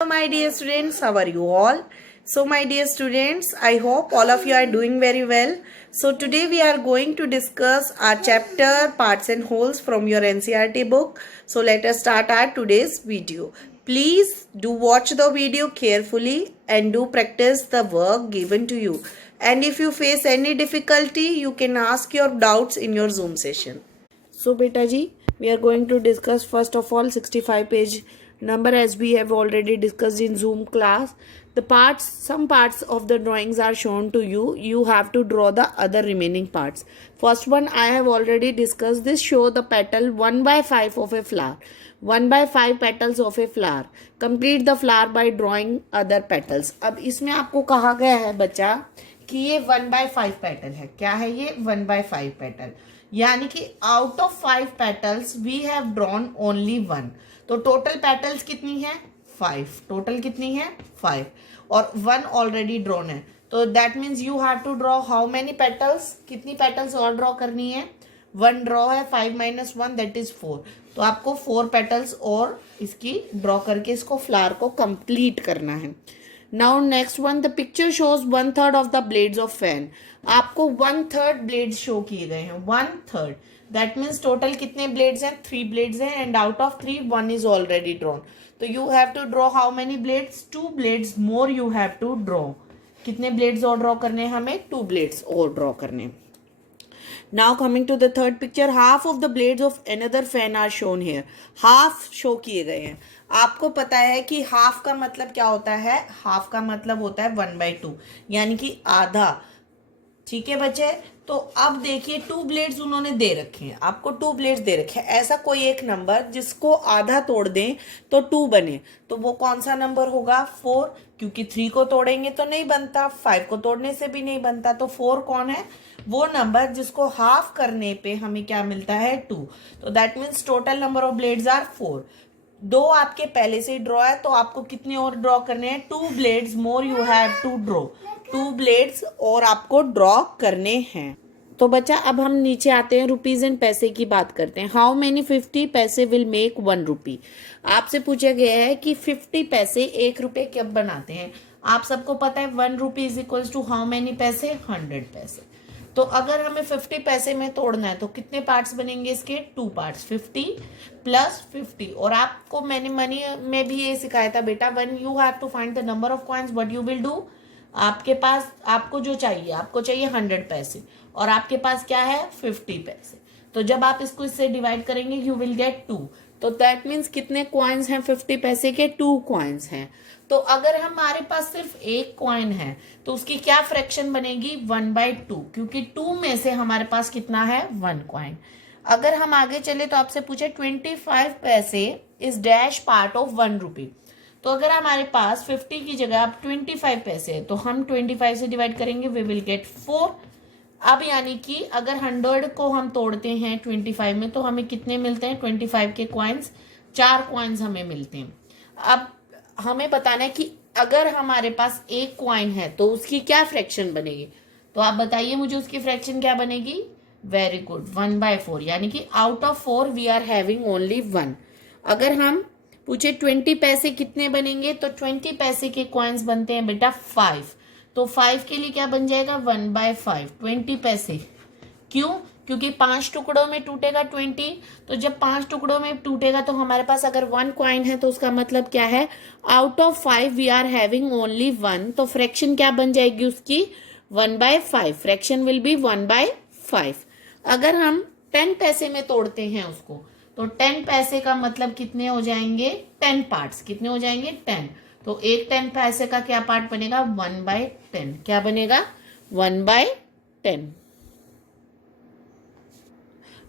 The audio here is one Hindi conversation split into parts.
My dear students, how are you all? So my dear students, I hope all of you are doing very well. So today we are going to discuss our chapter parts and wholes from your NCERT book. So let us start our today's video. Please do watch the video carefully and do practice the work given to you. And if you face any difficulty, you can ask your doubts in your Zoom session. So beta ji, we are going to discuss first of all 65 page number, as we have already discussed in Zoom class. Some parts of the drawings are shown to you. You have to draw the other remaining parts. First one I have already discussed. This show the petal 1 by 5 of a flower. 1 by 5 petals of a flower. Complete the flower by drawing other petals. अब इसमें आपको कहा गया है बच्चा कि ये 1 by 5 पेटल है. क्या है ये 1 by 5 पेटल, यानी कि out of 5 petals we have drawn only 1. तो टोटल पेटल्स कितनी है 5. टोटल कितनी है 5 और 1 ऑलरेडी ड्रॉन है. तो that means you have to draw how many petals. कितनी पेटल्स और ड्रॉ करनी है. 1 ड्रॉ है, 5 minus 1 दैट इज 4. तो आपको 4 पेटल्स और इसकी ड्रॉ करके इसको फ्लावर को कंप्लीट करना है. Now next one, the picture shows 1/3 of the blades of fan. आपको 1/3 ब्लेड्स शो किए गए हैं. 1/3 दैट मीन्स टोटल कितने ब्लेड्स हैं 3 ब्लेड्स हैं and out of 3 1 is already drawn. तो you have to draw how many blades 2 blades more you have to draw. कितने ब्लेड्स और ड्रॉ करने हैं हमें 2 ब्लेड्स और ड्रॉ करने. Now coming to the third picture, half of the blades of another fan are shown here. Half show किए गए हैं. आपको पता है कि हाफ का मतलब क्या होता है. हाफ का मतलब होता है 1/2 यानी कि आधा. ठीक है बच्चे. तो अब देखिए 2 ब्लेड्स उन्होंने दे रखे हैं. आपको 2 ब्लेड्स दे रखे हैं. ऐसा कोई एक नंबर जिसको आधा तोड़ दें तो 2 बने, तो वो कौन सा नंबर होगा 4. क्योंकि 3 को तोड़ेंगे तो नहीं बनता, 5 को तोड़ने से भी नहीं बनता. तो 4 कौन है वो नंबर जिसको हाफ करने पे हमें क्या मिलता है 2. तो that means total number of blades are 4. 2 आपके पहले से ही ड्रॉ है, तो आपको कितने और ड्रॉ करने हैं 2 blades more you have to draw. 2 blades और आपको ड्रॉ करने हैं. तो बच्चा अब हम नीचे आते हैं, रुपीज एंड पैसे की बात करते हैं. हाउ मेनी 50 पैसे विल मेक 1 रुपी. आपसे पूछा गया है कि 50 पैसे 1 रुपये कब बनाते हैं. आप सबको पता है 1 rupee is equals to how many paise 100 पैसे. तो अगर हमें 50 पैसे में तोड़ना है तो कितने पार्ट्स बनेंगे इसके 2 पार्ट्स. 50 प्लस 50. और आपको मैंने मनी में भी ये सिखाया था बेटा, when you have to find the number of coins what you will do. आपके पास आपको जो चाहिए, आपको चाहिए 100 पैसे और आपके पास क्या है 50 पैसे. तो जब आप इसको इससे डिवाइड करेंगे यू विल गेट 2. तो दैट मीन्स कितने कॉइन्स हैं 50 पैसे के 2 कॉइन्स हैं. तो अगर हमारे पास सिर्फ एक कॉइन है तो उसकी क्या फ्रैक्शन बनेगी 1/2, क्योंकि 2 में से हमारे पास कितना है 1 कॉइन. अगर हम आगे चले तो आपसे पूछे 25 पैसे इज डैश पार्ट ऑफ 1 रुपी. तो अगर हमारे पास 50 की जगह अब 25 पैसे है तो हम 25 से डिवाइड करेंगे वी विल गेट 4. अब यानी कि अगर 100 को हम तोड़ते हैं 25 में तो हमें कितने मिलते हैं 25 के कॉइन्स 4 कॉइन्स हमें मिलते हैं. अब हमें बताना है कि अगर हमारे पास एक कॉइन है तो उसकी क्या फ्रैक्शन बनेगी. तो आप बताइए मुझे उसकी फ्रैक्शन क्या बनेगी. वेरी गुड 1/4 यानी कि out of 4 we are having only 1. अगर हम पूछे 20 पैसे कितने बनेंगे तो 20 पैसे के कॉइन्स बनते हैं बेटा 5. तो 5 के लिए क्या बन जाएगा 1/5 20 पैसे. क्यों. क्योंकि 5 टुकड़ों में टूटेगा 20. तो जब 5 टुकड़ों में टूटेगा तो हमारे पास अगर 1 कॉइन है तो उसका मतलब क्या है out of 5 we are having only 1. तो फ्रैक्शन क्या बन जाएगी उसकी 1/5. Fraction will be 1/5. अगर हम 10 पैसे में तोड़ते हैं उसको तो 10 पैसे का मतलब कितने हो जाएंगे 10 पार्ट्स. कितने हो जाएंगे 10. तो एक 10 पैसे का क्या पार्ट बनेगा 1/10. क्या बनेगा 1/10.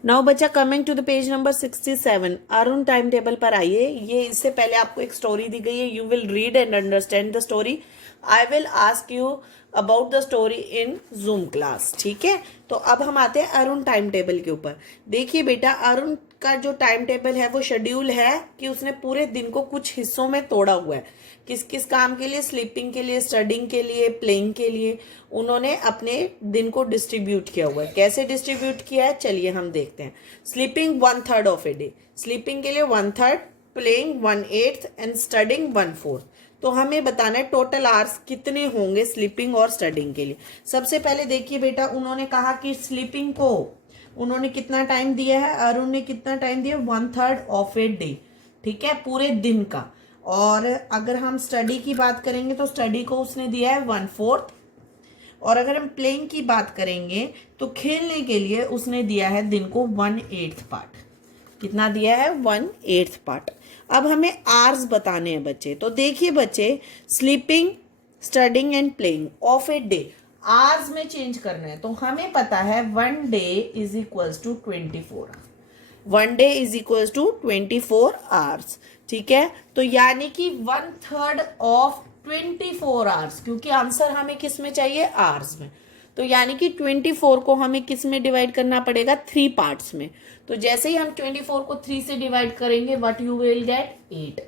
नाउ बच्चा coming to the page number 67. Arun time table पर आइए. ये इससे पहले आपको एक स्टोरी दी गई है. You will read and understand the story. I will ask you about the story in zoom class. ठीक है. तो अब हम आते हैं अरुण टाइम टेबल के ऊपर. देखिए बेटा अरुण का जो टाइम टेबल है वो शेड्यूल है कि उसने पूरे दिन को कुछ हिस्सों में तोड़ा हुआ है. किस किस काम के लिए. स्लीपिंग के लिए, स्टडिंग के लिए, प्लेइंग के लिए उन्होंने अपने दिन को डिस्ट्रीब्यूट किया हुआ है. कैसे डिस्ट्रीब्यूट किया है चलिए हम देखते हैं. Sleeping 1/3 of a day. Sleeping के लिए 1/3, प्लेइंग 1/8 एंड स्टडिंग 1/4. तो हमें बताना है टोटल आवर्स कितने होंगे स्लीपिंग और स्टडिंग के लिए। सबसे पहले देखिए बेटा, उन्होंने कहा कि स्लीपिंग को उन्होंने कितना टाइम दिया है, अरुण ने कितना टाइम दिया, 1/3 ऑफ ए डे, ठीक है, पूरे दिन का। और अगर हम स्टडी की बात करेंगे तो स्टडी को उसने दिया है 1/4। और अगर हम प्लेइंग की बात करेंगे तो खेलने के लिए उसने दिया है दिन को 1/8 पार्ट। कितना दिया है, 1/8 पार्ट। अब हमें आवर्स बताने हैं बच्चे। तो देखिए बच्चे, sleeping, studying and playing of a day hours में चेंज करना है। तो हमें पता है 1 day is equals to 24। 1 day is equals to 24 hours, ठीक है। तो यानी कि 1/3 ऑफ 24 आवर्स, क्योंकि आंसर हमें किस में चाहिए, आवर्स में। तो यानी कि 24 को हमें किस में डिवाइड करना पड़ेगा, 3 पार्ट्स में। तो जैसे ही हम 24 को 3 से डिवाइड करेंगे, what you will get, 8।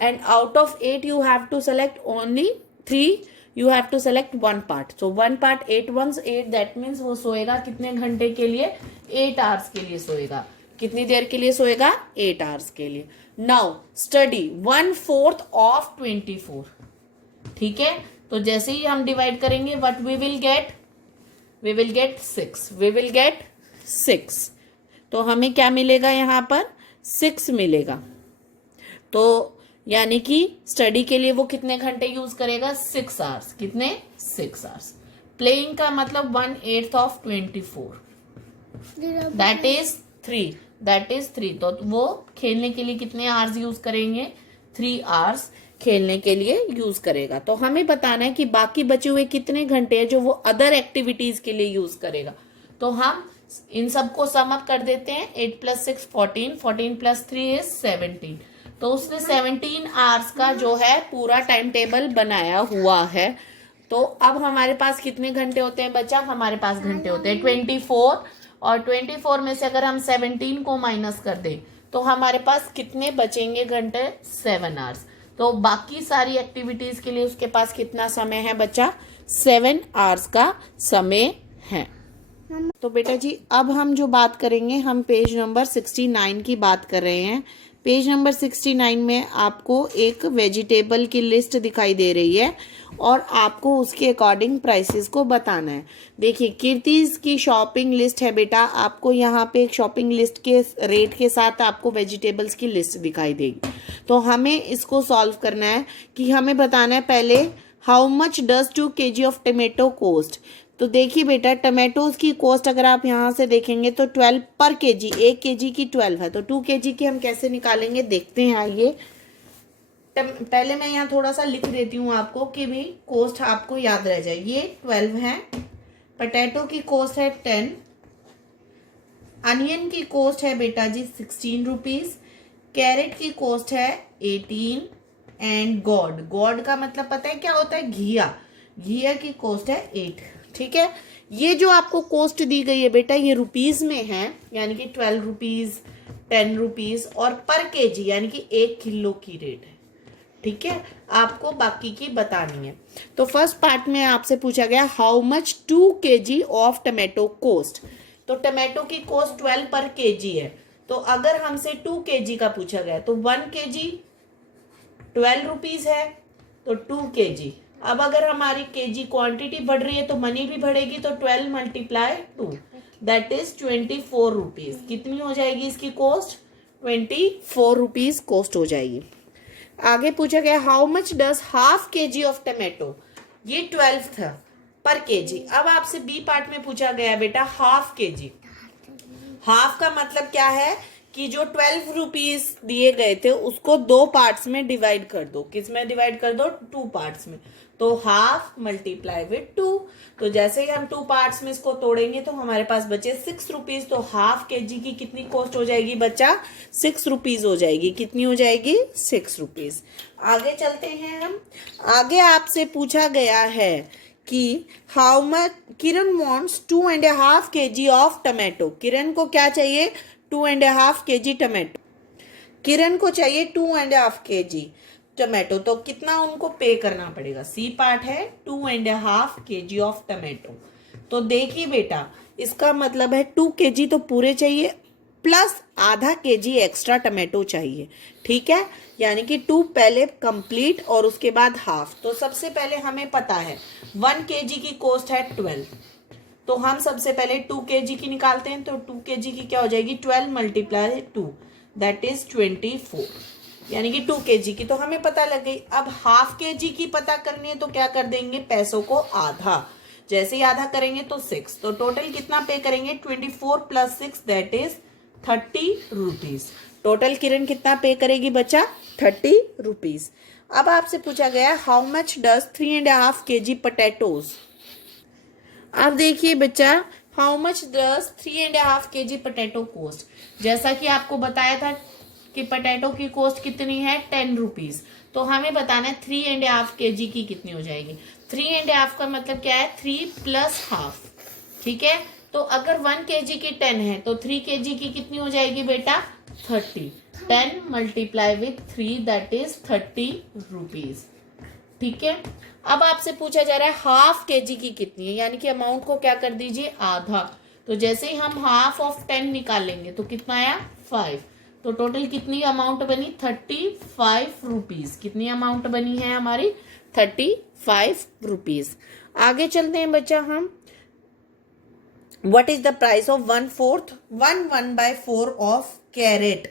And out of 8 you have to select only 3, you have to select 1 part. So 1 part 8 1 8, that means वो सोएगा कितने घंटे के लिए, 8 आवर्स के लिए सोएगा। कितनी देर के लिए सोएगा, 8 आवर्स के लिए। नाउ स्टडी 1/4 ऑफ 24, ठीक है। तो जैसे ही हम डिवाइड करेंगे, what we will get, we will get 6, we will get 6। तो हमें क्या मिलेगा, यहां पर 6 मिलेगा। तो यानी कि स्टडी के लिए वो कितने घंटे यूज करेगा, 6 आवर्स। कितने, 6 आवर्स। प्लेइंग का मतलब 1/8 of 24, that is 3, that is 3। तो वो खेलने के लिए कितने आवर्स यूज करेंगे, 3 आवर्स खेलने के लिए यूज करेगा। तो हमें बताना है कि बाकी बचे हुए कितने घंटे हैं जो वो अदर एक्टिविटीज के लिए यूज करेगा। तो हम इन सबको सम अप कर देते हैं। 8 + 6 14, 14 + 3 इज 17। तो उसने 17 आवर्स का जो है पूरा टाइम टेबल बनाया हुआ है। तो अब हमारे पास कितने घंटे होते हैं बच्चा, हमारे पास घंटे होते हैं 24। और 24 में से अगर हम 17 को माइनस कर दें तो हमारे पास कितने बचेंगे घंटे, 7 आवर्स। तो बाकी सारी एक्टिविटीज के लिए उसके पास कितना समय है बच्चा, 7 आवर्स का समय है। तो बेटा जी, अब हम जो बात करेंगे, हम पेज नंबर 69 की बात कर रहे हैं। पेज नंबर 69 में आपको एक वेजिटेबल की लिस्ट दिखाई दे रही है और आपको उसके अकॉर्डिंग प्राइसेस को बताना है। देखिए, कीर्तिज की शॉपिंग लिस्ट है बेटा। आपको यहाँ पे एक शॉपिंग लिस्ट के रेट के साथ आपको वेजिटेबल्स की लिस्ट दिखाई देगी। तो हमें इसको सॉल्व करना है कि हमें बताना है पहले, how much does 2 kg of tomato cost. तो देखिए बेटा, टमाटोज की कॉस्ट अगर आप यहाँ से देखेंगे तो 12 पर केजी, 1 kg की 12 है। तो 2 kg की हम कैसे निकालेंगे, देखते हैं। आइए, पहले मैं यहाँ थोड़ा सा लिख देती हूँ आपको कि भाई कॉस्ट आपको याद रह जाए। ये 12 है, पोटैटो की कॉस्ट है 10, अनियन की कॉस्ट है बेटा जी 16 रुपीज, कैरेट की कॉस्ट है 18, एंड गॉड का मतलब पता है क्या होता है, घिया की कॉस्ट है 8, ठीक है। ये जो आपको कॉस्ट दी गई है बेटा, ये रुपीज में है, यानी कि 12 रुपीज, 10 रुपीज, और पर केजी यानी कि 1 किलो की रेट है, ठीक है। आपको बाकी की बतानी है। तो फर्स्ट पार्ट में आपसे पूछा गया, how much 2 kg of tomato cost. तो टमेटो की कॉस्ट 12 पर केजी है। तो अगर हमसे 2 kg का पूछा गया तो 1 kg 12 रुपीज है, तो 2 kg। अब अगर हमारी केजी क्वांटिटी बढ़ रही है तो मनी भी बढ़ेगी, तो 12 × 2 दैट इज 24 रुपीज। कितनी हो जाएगी इसकी कॉस्ट, 24 रुपीज कॉस्ट हो जाएगी। आगे पूछा गया, how much does ½ kg of tomato. ये 12 था पर केजी। अब आपसे बी पार्ट में पूछा गया बेटा ½ kg। हाफ का मतलब क्या है कि जो 12 रुपीज दिए गए थे उसको 2 पार्ट्स में डिवाइड कर दो। किस में डिवाइड कर दो, 2 पार्ट्स में। तो ½ × 2। तो जैसे ही हम 2 पार्ट्स में इसको तोड़ेंगे तो हमारे पास बचे 6 रुपीज। तो ½ kg की कितनी कॉस्ट हो जाएगी बच्चा, 6 रुपीज हो जाएगी। कितनी हो जाएगी, 6 रुपीज। आगे चलते हैं हम। आगे आपसे पूछा गया है कि how much Kiran wants 2.5 kg of tomato. Kiran को क्या चाहिए, 2.5 kg टमाटो। किरण को चाहिए 2.5 kg टमाटो। तो कितना उनको पे करना पड़ेगा, सी पार्ट है 2.5 kg ऑफ टमाटो। तो देखिए बेटा, इसका मतलब है 2 kg तो पूरे चाहिए प्लस ½ kg एक्स्ट्रा टमाटो चाहिए, ठीक है। यानी कि 2 पहले कंप्लीट और उसके बाद हाफ। तो सबसे पहले हमें पता है 1 kg की कॉस्ट है 12, तो हम सबसे पहले 2 kg की निकालते हैं। तो 2 kg की क्या हो जाएगी, 12 मल्टीप्लाई 2 दैट इज 24, यानी कि 2 kg की तो हमें पता लग गई। अब हाफ kg की पता करनी है तो क्या कर देंगे, पैसों को आधा, जैसे ही आधा करेंगे तो 6, तो टोटल कितना पे करेंगे, 24 plus 6 that is 30 rupees. Total Kiran कितना पे करेगी बच्चा, 30 रुपीज। अब आपसे पूछा गया how much does 3.5 kg potatoes. अब देखिए बच्चा, how much does 3.5 kg potato cost. जैसा कि आपको बताया था कि पोटैटो की कोस्ट कितनी है, 10 रुपीज। तो हमें बताना है 3.5 kg की कितनी हो जाएगी। 3.5 का मतलब क्या है, 3 प्लस हाफ, ठीक है। तो अगर 1 kg की 10 है तो 3 kg की कितनी हो जाएगी बेटा, 30। 10 multiply with 3 that is 30 rupees, ठीक है। अब आपसे पूछा जा रहा है हाफ kg की कितनी है, यानी कि अमाउंट को क्या कर दीजिए, आधा। तो जैसे ही हम हाफ ऑफ 10 निकालेंगे तो कितना आया, 5। तो टोटल कितनी अमाउंट बनी, 35 रुपीज। कितनी अमाउंट बनी है हमारी, 35 रुपीज। आगे चलते हैं बच्चा हम, what is the price of 1/4 of carrot.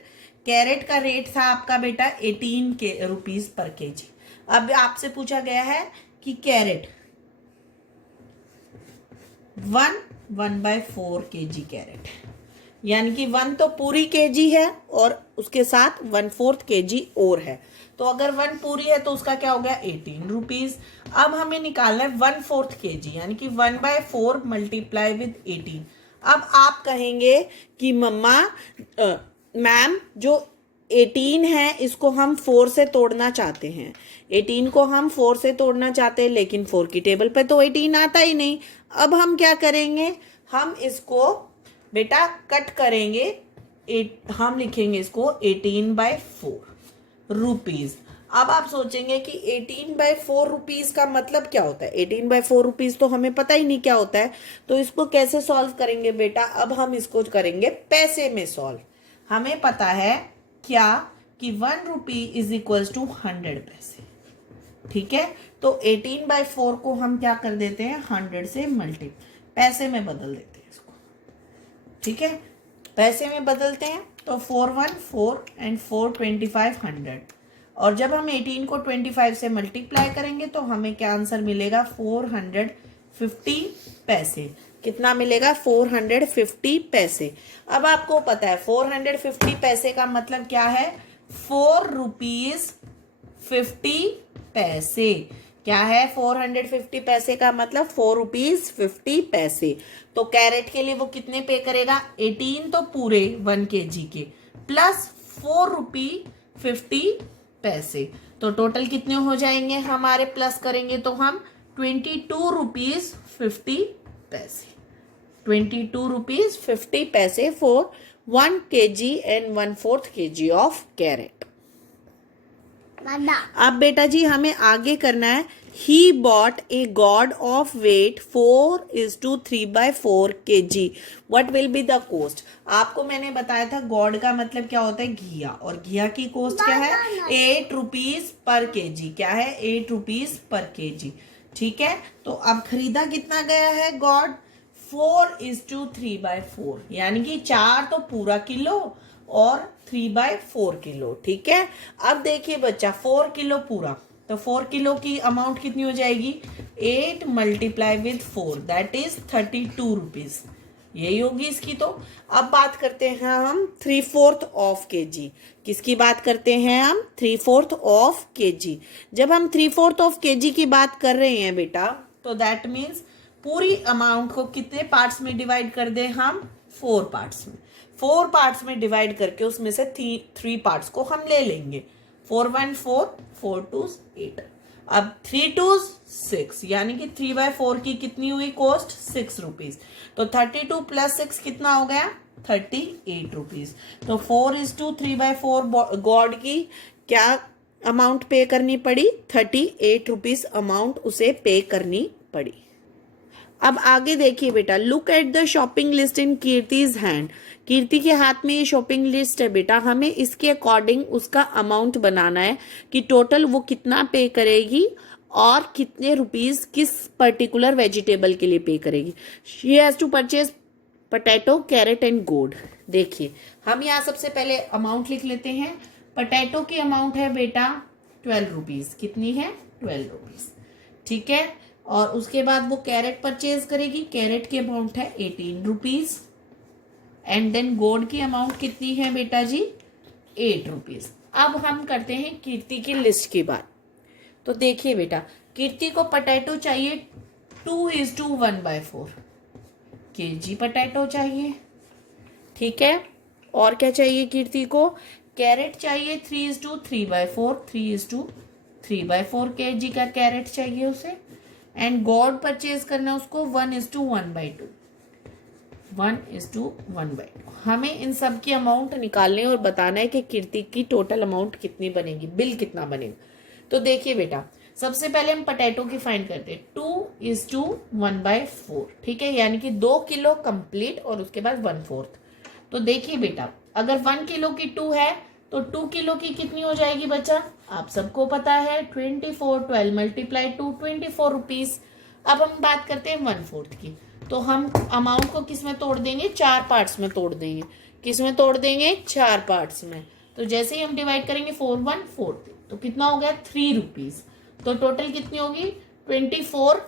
Carrot का रेट था आपका बेटा 18 रुपीज पर kg। अब आपसे पूछा गया है कि कैरेट 1/4 kg कैरेट, यानी कि 1 तो पूरी kg है और उसके साथ 1/4 kg और है। तो अगर 1 पूरी है तो उसका क्या हो गया, 18 रुपीज। अब हमें निकालना है 1/4 kg, यानी कि 1/4 मल्टीप्लाई विद 18। अब आप कहेंगे कि मम्मा मैम जो 18 है इसको हम 4 से तोड़ना चाहते हैं, 18 को हम 4 से तोड़ना चाहते हैं, लेकिन 4 की टेबल पे तो 18 आता ही नहीं। अब हम क्या करेंगे, हम इसको बेटा कट करेंगे, हम लिखेंगे इसको 18/4 रुपीज। अब आप सोचेंगे कि 18/4 रुपीज का मतलब क्या होता है, 18/4 रुपीज तो हमें पता ही नहीं क्या होता है। तो इसको कैसे सॉल्व करेंगे बेटा, अब हम इसको करेंगे पैसे में सॉल्व। हमें पता है क्या कि 1 रुपी इज इक्वल टू 100 पैसे, ठीक है। तो 18/4 को हम क्या कर देते हैं, 100 से पैसे में बदल देते हैं इसको, ठीक है। पैसे में बदलते हैं तो 4 1 4 एंड 4 25 100, और जब हम 18 को 25 से मल्टीप्लाई करेंगे तो हमें क्या आंसर मिलेगा, 450 पैसे। कितना मिलेगा, 450 पैसे। अब आपको पता है 450 पैसे का मतलब क्या है, 4 रुपीज 50 पैसे। क्या है 450 पैसे का मतलब, 4 रुपीज 50 पैसे। तो कैरेट के लिए वो कितने पे करेगा, 18 तो पूरे 1 kg के प्लस 4 रुपी 50 पैसे। तो टोटल कितने हो जाएंगे हमारे, प्लस करेंगे तो हम 22 रुपीज 50 पैसे। 22 रुपीज 50 पैसे for 1 kg and 1/4 kg of carrot. अब बेटा जी हमें आगे करना है, he bought a gourd of weight 4:3/4 kg, what will be the cost. आपको मैंने बताया था गॉड का मतलब क्या होता है, घिया, और घिया की कोस्ट क्या है, 8 रुपीज पर kg। क्या है, 8 रुपीज पर kg, ठीक है। तो अब खरीदा कितना गया है गॉड, 4:3/4, यानी कि 4 तो पूरा किलो और 3/4 किलो, ठीक है। अब देखिए बच्चा 4 किलो पूरा, तो 4 किलो की अमाउंट कितनी हो जाएगी, 8 multiply with 4 that is 32 rupees, यही होगी इसकी। तो अब बात करते हैं हम 3/4 ऑफ kg। किसकी बात करते हैं हम, 3/4 ऑफ kg। जब हम 3/4 ऑफ kg की बात कर रहे हैं बेटा, तो दैट मीन्स पूरी अमाउंट को कितने पार्ट्स में डिवाइड कर दें हम, 4 पार्ट्स में। 4 पार्ट्स में डिवाइड करके उसमें से 3 पार्ट्स को हम ले लेंगे, 4 1 4 4 2 8। अब 3 2 6, यानी कि 3/4 की कितनी हुई कॉस्ट, 6 रुपीज। तो 32 प्लस 6 कितना हो गया, 38 रुपीज। तो 4:3/4 गॉड की क्या अमाउंट पे करनी पड़ी, 38 रुपीज अमाउंट उसे पे करनी पड़ी। अब आगे देखिए बेटा, look at the shopping list in Kirti's hand. Kirti के हाथ में ये शॉपिंग लिस्ट है बेटा, हमें इसके अकॉर्डिंग उसका अमाउंट बनाना है कि टोटल वो कितना पे करेगी और कितने रुपीस किस पर्टिकुलर वेजिटेबल के लिए पे करेगी। She has to purchase potato, carrot and gourd. देखिए हम यहाँ सबसे पहले अमाउंट लिख लेते हैं। पोटैटो की अमाउंट है बेटा 12 रुपीज। कितनी है? 12 रुपीज, ठीक है। और उसके बाद वो कैरेट परचेज करेगी, कैरेट की अमाउंट है 18 रुपीज। एंड देन गोड की अमाउंट कितनी है बेटा जी? 8 रुपीज। अब हम करते हैं कीर्ति की लिस्ट की बात। तो देखिए बेटा, कीर्ति को पोटैटो चाहिए 2:1/4 kg पोटैटो चाहिए, ठीक है। और क्या चाहिए कीर्ति को? कैरेट चाहिए 3:3/4 kg का कैरेट चाहिए उसे। एंड गोड परचेज करना उसको 1:1/2 हमें इन सब की अमाउंट निकालने और बताना है कि कीर्ति की टोटल अमाउंट कितनी बनेगी, बिल कितना बनेगा। तो देखिए बेटा, सबसे पहले हम पोटैटो की फाइंड करते हैं 2:1/4, ठीक है, यानी कि 2 किलो कंप्लीट और उसके बाद 1/4। तो देखिए बेटा, अगर 1 किलो की 2 है तो 2 किलो की कितनी हो जाएगी बच्चा? आप सबको पता है 24, 12 × 2 24 रुपीज। अब हम बात करते हैं 1/4 की। तो हम अमाउंट को किस में तोड़ देंगे? 4 पार्ट्स में तोड़ देंगे। किस में तोड़ देंगे? 4 पार्ट्स में। तो जैसे ही हम डिवाइड करेंगे 4 1 4 तो कितना हो गया? 3 रुपीज। तो टोटल कितनी होगी? 24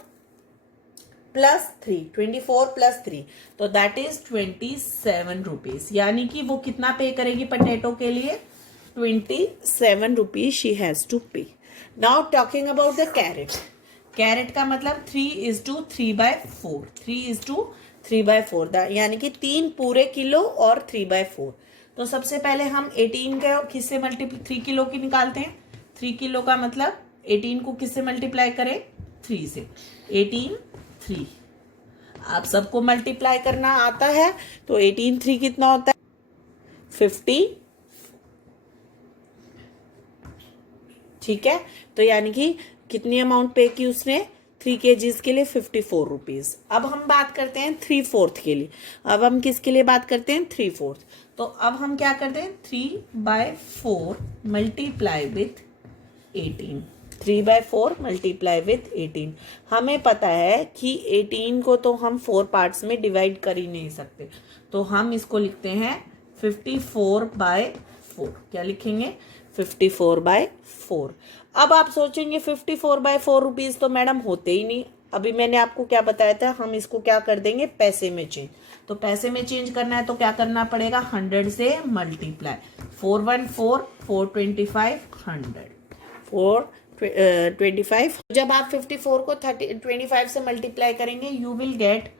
+ 3 तो दैट इज 27 रुपीज। यानी कि वो कितना पे करेगी पोटैटो के लिए? 27 rupees she has to pay. Now talking about the carrot. Carrot का मतलब 3:3/4 3:3/4 यानी कि 3 पूरे किलो और 3/4। तो सबसे पहले हम 18 के किससे मल्टीप्लाई 3 किलो की निकालते हैं। 3 किलो का मतलब 18 को किससे मल्टीप्लाई करें? 3 से। 18 3 आप सबको मल्टीप्लाई करना आता है तो 18 3 कितना होता है? 50, ठीक है। तो यानी कि कितनी अमाउंट पे की उसने? 3 kgs के लिए 54 रुपीज। अब हम बात करते हैं 3/4 के लिए। अब हम किसके लिए बात करते हैं? 3/4। तो अब हम क्या करते हैं? 3/4 मल्टीप्लाई विथ 18। 3/4 multiply with 18। हमें पता है कि 18 को तो हम 4 पार्ट्स में डिवाइड कर ही नहीं सकते, तो हम इसको लिखते हैं 54/4। क्या लिखेंगे? 54/4। अब आप सोचेंगे 54/4 रुपीज तो मैडम होते ही नहीं। अभी मैंने आपको क्या बताया था, हम इसको क्या कर देंगे? पैसे में चेंज। तो पैसे में चेंज करना है तो क्या करना पड़ेगा? 100 से मल्टीप्लाई। 4 1 4 425 100 425। जब आप 54 को 25 से मल्टीप्लाई करेंगे यू विल गेट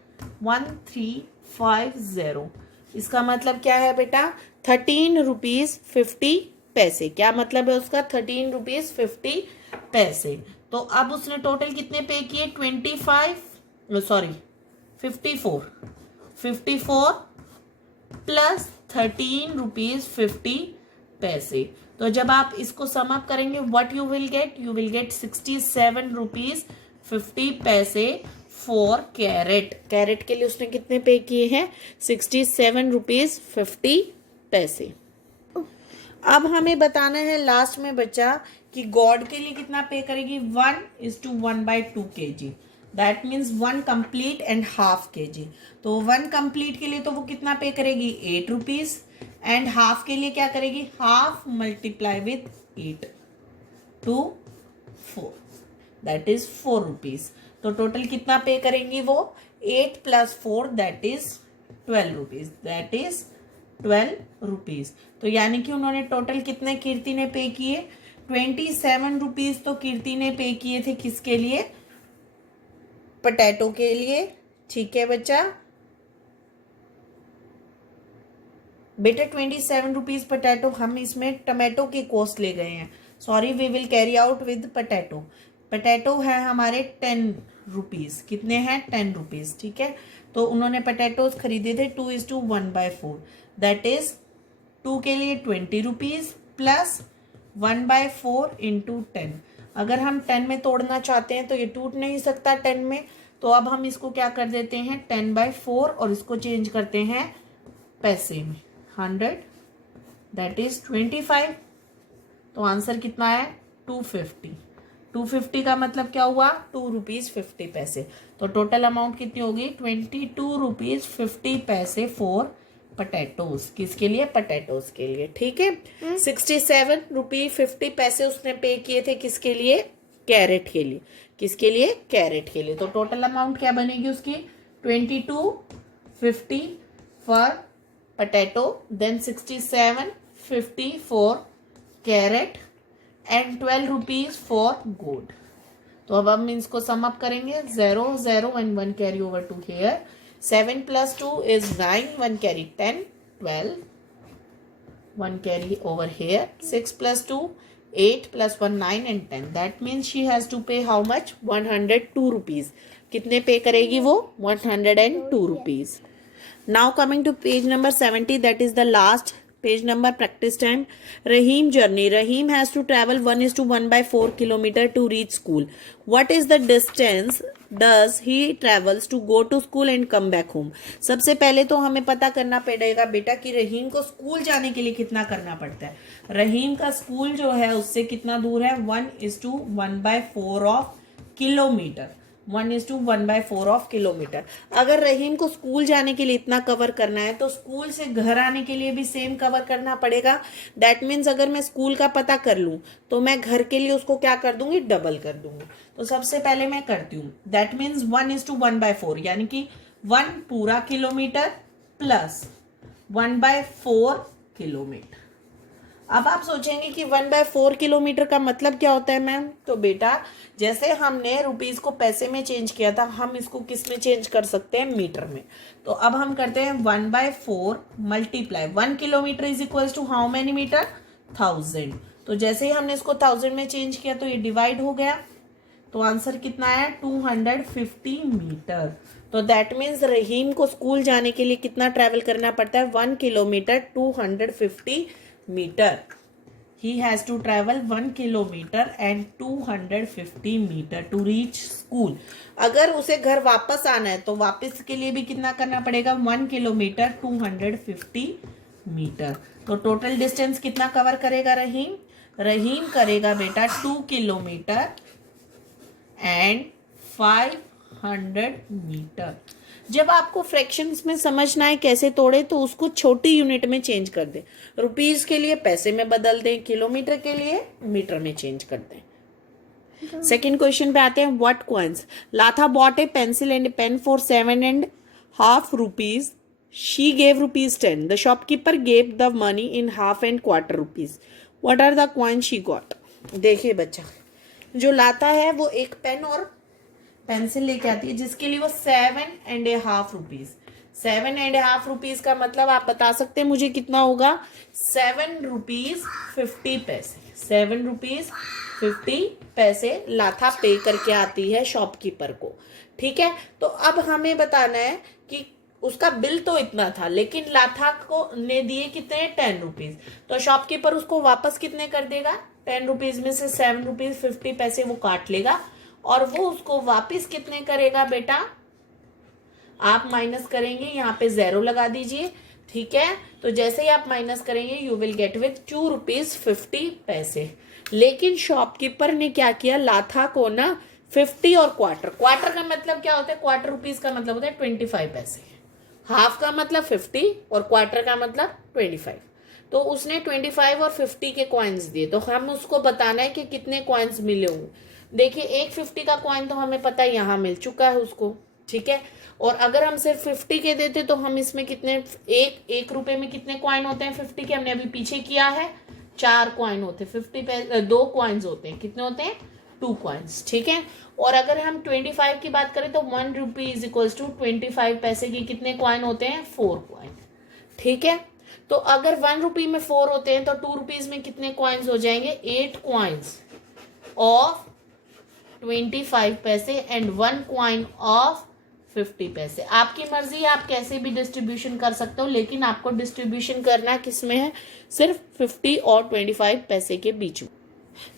1350। इसका मतलब क्या है बेटा? 13 रुपीज 50 पैसे। क्या मतलब है उसका? 13 रुपीज 50 पैसे। तो अब उसने टोटल कितने पे किए? 54 प्लस 13 रुपीज 50 पैसे। तो जब आप इसको सम अप करेंगे what you will gate? You will gate 67 rupees 50 पैसे फॉर कैरेट। कैरेट के लिए उसने कितने पे किए हैं? 67 रुपीज 50 पैसे। अब हमें बताना है लास्ट में बच्चा कि गॉड के लिए कितना पे करेगी? 1:1/2 kg। That means 1 complete and half kg। तो 1 कंप्लीट के लिए तो वो कितना पे करेगी? 8 रुपीज। एंड हाफ के लिए क्या करेगी? Half multiply with 8 2 4 that is 4 rupees. तो टोटल कितना पे करेंगी वो? 8 + 4 that is 12 rupees. That is 12 rupees. तो यानी कि उन्होंने टोटल कितने कीर्ति ने पे किए? 27 रुपीज तो कीर्ति ने पे किए थे किसके लिए? पोटैटो के लिए, ठीक है बच्चा। बेटा 27 रुपीज पोटैटो, हम इसमें टमाटो की कॉस्ट ले गए हैं। Sorry, we will carry out with potato. Potato है हमारे 10 रुपीज। कितने हैं? 10 रुपीज, ठीक है। तो उन्होंने पोटैटोज खरीदे थे 2:1/4 दैट इज 2 के लिए 20 रुपीज प्लस 1/4 × 10। अगर हम 10 में तोड़ना चाहते हैं तो ये टूट नहीं सकता 10 में, तो अब हम इसको क्या कर देते हैं 10/4 और इसको चेंज करते हैं पैसे में 100 दैट इज 25। तो आंसर कितना है 250। 250 का मतलब क्या हुआ 2 रुपीज 50 पैसे। तो टोटल अमाउंट कितनी होगी 22 रुपीज 50 पैसे फॉर पटेटोज। किसके लिए पटेटोज के लिए। ठीक है 67 रुपये 50 पैसे उसने पे किए थे किसके लिए कैरेट के लिए। किसके लिए कैरेट के लिए। तो टोटल अमाउंट क्या बनेगी उसकी 2250 for potato then 6750 for carrot and 12 rupees for gourd. तो अब हम इसको सम अप करेंगे 0 0 and 1 carry over to here 7 + 2 is 9 1 carry 10 12 1 carry over here 6 + 2 8 + 1 9 and 10 that means she has to pay how much 102 rupees। कितने पे करेगी वो 102 rupees। Now coming to page number 70 that is the last page number practice time। Rahim journey Rahim has to travel 1:1/4 kilometer to reach school। What is the distance does he travels to go to school and come back home। सबसे पहले तो हमें पता करना पड़ेगा बेटा कि रहीम को स्कूल जाने के लिए कितना करना पड़ता है। रहीम का स्कूल जो है उससे कितना दूर है 1:1/4 ऑफ किलोमीटर 1:1/4 ऑफ किलोमीटर। अगर रहीम को स्कूल जाने के लिए इतना कवर करना है तो स्कूल से घर आने के लिए भी सेम कवर करना पड़ेगा। दैट मीन्स अगर मैं स्कूल का पता कर लूं तो मैं घर के लिए उसको क्या कर दूंगी डबल कर दूंगी। तो सबसे पहले मैं करती हूँ दैट मीन्स 1:1/4 यानी कि 1 पूरा किलोमीटर प्लस 1/4 किलोमीटर। अब आप सोचेंगे कि 1/4 किलोमीटर का मतलब क्या होता है मैम। तो बेटा जैसे हमने रुपीस को पैसे में चेंज किया था हम इसको किस में चेंज कर सकते हैं मीटर में। तो अब हम करते हैं 1/4 multiply 1 kilometre is equals to how many metre 1000। तो जैसे ही हमने इसको 1000 में चेंज किया तो ये डिवाइड हो गया। तो आंसर कितना है 250 मीटर। तो दैट मीन्स रहीम को स्कूल जाने के लिए कितना ट्रैवल करना पड़ता है 1 kilometre 250 metre. He has to travel 1 kilometer and 250 meter to reach school। अगर उसे घर वापस आना है तो वापस के लिए भी कितना करना पड़ेगा 1 किलोमीटर 250 मीटर। तो टोटल डिस्टेंस कितना कवर करेगा रहीम। रहीम करेगा बेटा 2 किलोमीटर एंड 500 मीटर। जब आपको फ्रैक्शंस में समझना है कैसे तोड़े तो उसको छोटी यूनिट में चेंज कर दें। रुपीस के लिए पैसे में बदल दें किलोमीटर के लिए मीटर में चेंज कर दें। सेकंड क्वेश्चन पे आते हैं what coins Latha bought a pencil and pen for 7.5 rupees she gave ₹10। The shopkeeper gave the money in ½ and quarter rupees. What are the coin she got. देखिए बच्चा जो लाता है वो एक पेन और पेंसिल लेके आती है जिसके लिए वो 7.5 रुपीज 7.5 रुपीज का मतलब आप बता सकते हैं मुझे कितना होगा 7 रुपीज 50 पैसे 7 रुपीज 50 पैसे लाथा पे करके आती है शॉपकीपर को। ठीक है तो अब हमें बताना है कि उसका बिल तो इतना था लेकिन लाथा को ने दिए कितने 10 रुपीज। तो शॉपकीपर उसको वापस कितने कर देगा 10 रुपीज में से 7 रुपीज 50 पैसे वो काट लेगा और वो उसको वापस कितने करेगा बेटा आप माइनस करेंगे यहाँ पे 0 लगा दीजिए। ठीक है तो जैसे ही आप माइनस करेंगे you will gate with 2 rupees 50 पैसे। लेकिन शॉपकीपर ने क्या किया लाथा को ना 50 और क्वार्टर का मतलब क्या होता है क्वार्टर रुपीज का मतलब होता है 25 पैसे। हाफ का मतलब 50 और क्वार्टर का मतलब 25। तो उसने 25 और 50 के कॉइन्स दिए तो हम उसको बताना है कि कितने कॉइन्स मिले होंगे। देखिए एक 50 का कॉइन तो हमें पता है यहाँ मिल चुका है उसको। ठीक है और अगर हम सिर्फ 50 के देते तो हम इसमें कितने एक रुपए में कितने कॉइन होते हैं 50 के हमने अभी पीछे किया है 4 कॉइन होते हैं 50 पे 2 कॉइन्स होते हैं कितने होते हैं 2 कॉइन्स। ठीक है और अगर हम 25 की बात करें तो 1 रुपी इज इक्वल्स टू 25 पैसे की कितने कॉइन होते हैं 4 कॉइन। ठीक है तो अगर 1 रुपी में 4 होते हैं तो 2 रुपीज में कितने कॉइन्स हो जाएंगे 8 कॉइन्स ऑफ 25 पैसे एंड 1 कॉइन ऑफ 50 पैसे। आपकी मर्जी आप कैसे भी डिस्ट्रीब्यूशन कर सकते हो लेकिन आपको डिस्ट्रीब्यूशन करना किस में है सिर्फ 50 और 25 पैसे के बीच में।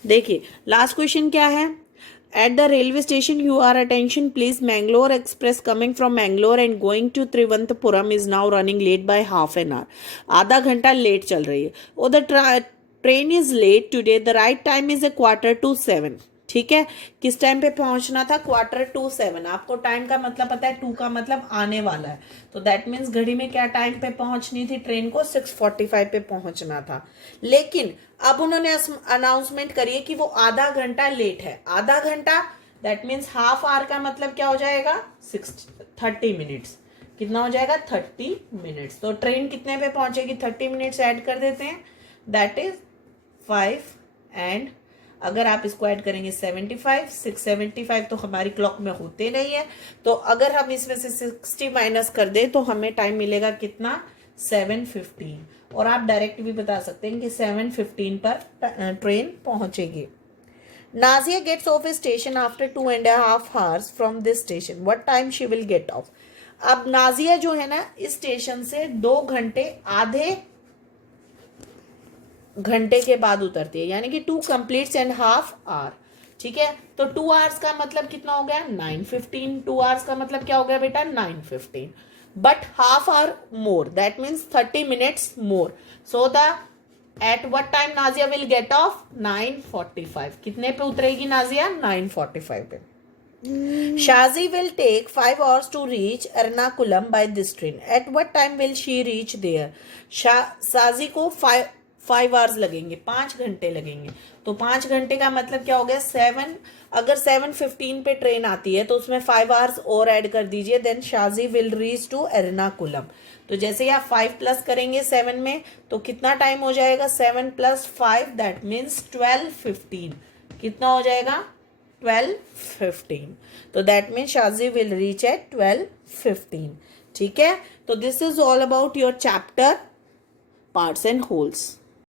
देखिए लास्ट क्वेश्चन क्या है At the railway station, your attention please. Mangalore Express coming from Mangalore and going to Trivandrum is now running late by half an hour. आधा घंटा लेट चल रही है. Oh, the train is late today. The right time is 6:45. ठीक है, किस टाइम पे पहुंचना था? 6:45. आपको टाइम का मतलब पता है, 2 का मतलब आने वाला है, तो दैट मीन्स घड़ी में क्या टाइम पे पहुंचनी थी? ट्रेन को 6:45 पे पहुंचना था. लेकिन अब उन्होंने अनाउंसमेंट करी है कि वो आधा घंटा लेट है. आधा घंटा दैट मीन्स हाफ आवर का मतलब क्या हो जाएगा? 30 मिनट्स. कितना हो जाएगा? 30 मिनट्स. तो ट्रेन कितने पे पहुंचेगी? 30 मिनट्स ऐड कर देते हैं, दैट इज 5. एंड अगर आप इसको ऐड करेंगे 75, 675 तो हमारी क्लॉक में होते नहीं है, तो अगर हम इसमें से 60 माइनस कर दें तो हमें टाइम मिलेगा कितना? 7:15. और आप डायरेक्ट भी बता सकते हैं कि 7:15 पर ट्रेन पहुंचेगी. Nazia gets off station after 2.5 hours from this station. What time she will get off? अब नाजिया जो है ना, इस स्टेशन से 2 घंटे आधे घंटे के बाद उतरती है, यानी कि 2 कंप्लीट्स एंड हाफ आवर. ठीक है, तो 2 आवर्स का मतलब कितना हो गया? 9:15. 2 आवर्स का मतलब क्या हो गया बेटा? 9:15. But half hour more, that means 30 minutes more. So the at what time Nazia will get of? 9:45. कितने पे उतरेगी नाजिया? 9:45 पे. Shazi will take 5 hours to reach Ernakulam by this train. At what time will she reach there? Shaji को 5 hours लगेंगे, 5 घंटे लगेंगे. तो 5 घंटे का मतलब क्या हो गया? 7. अगर 7:15 पे ट्रेन आती है तो उसमें 5 hours और ऐड कर दीजिए, then Shaji will reach to Ernakulam. तो जैसे आप 5 प्लस करेंगे 7 में तो कितना टाइम हो जाएगा? 7 + 5 दैट मीन्स 12:15. कितना हो जाएगा? 12:15. तो that means Shaji will reach at 12:15. ठीक है, तो this is all about your chapter parts and holes.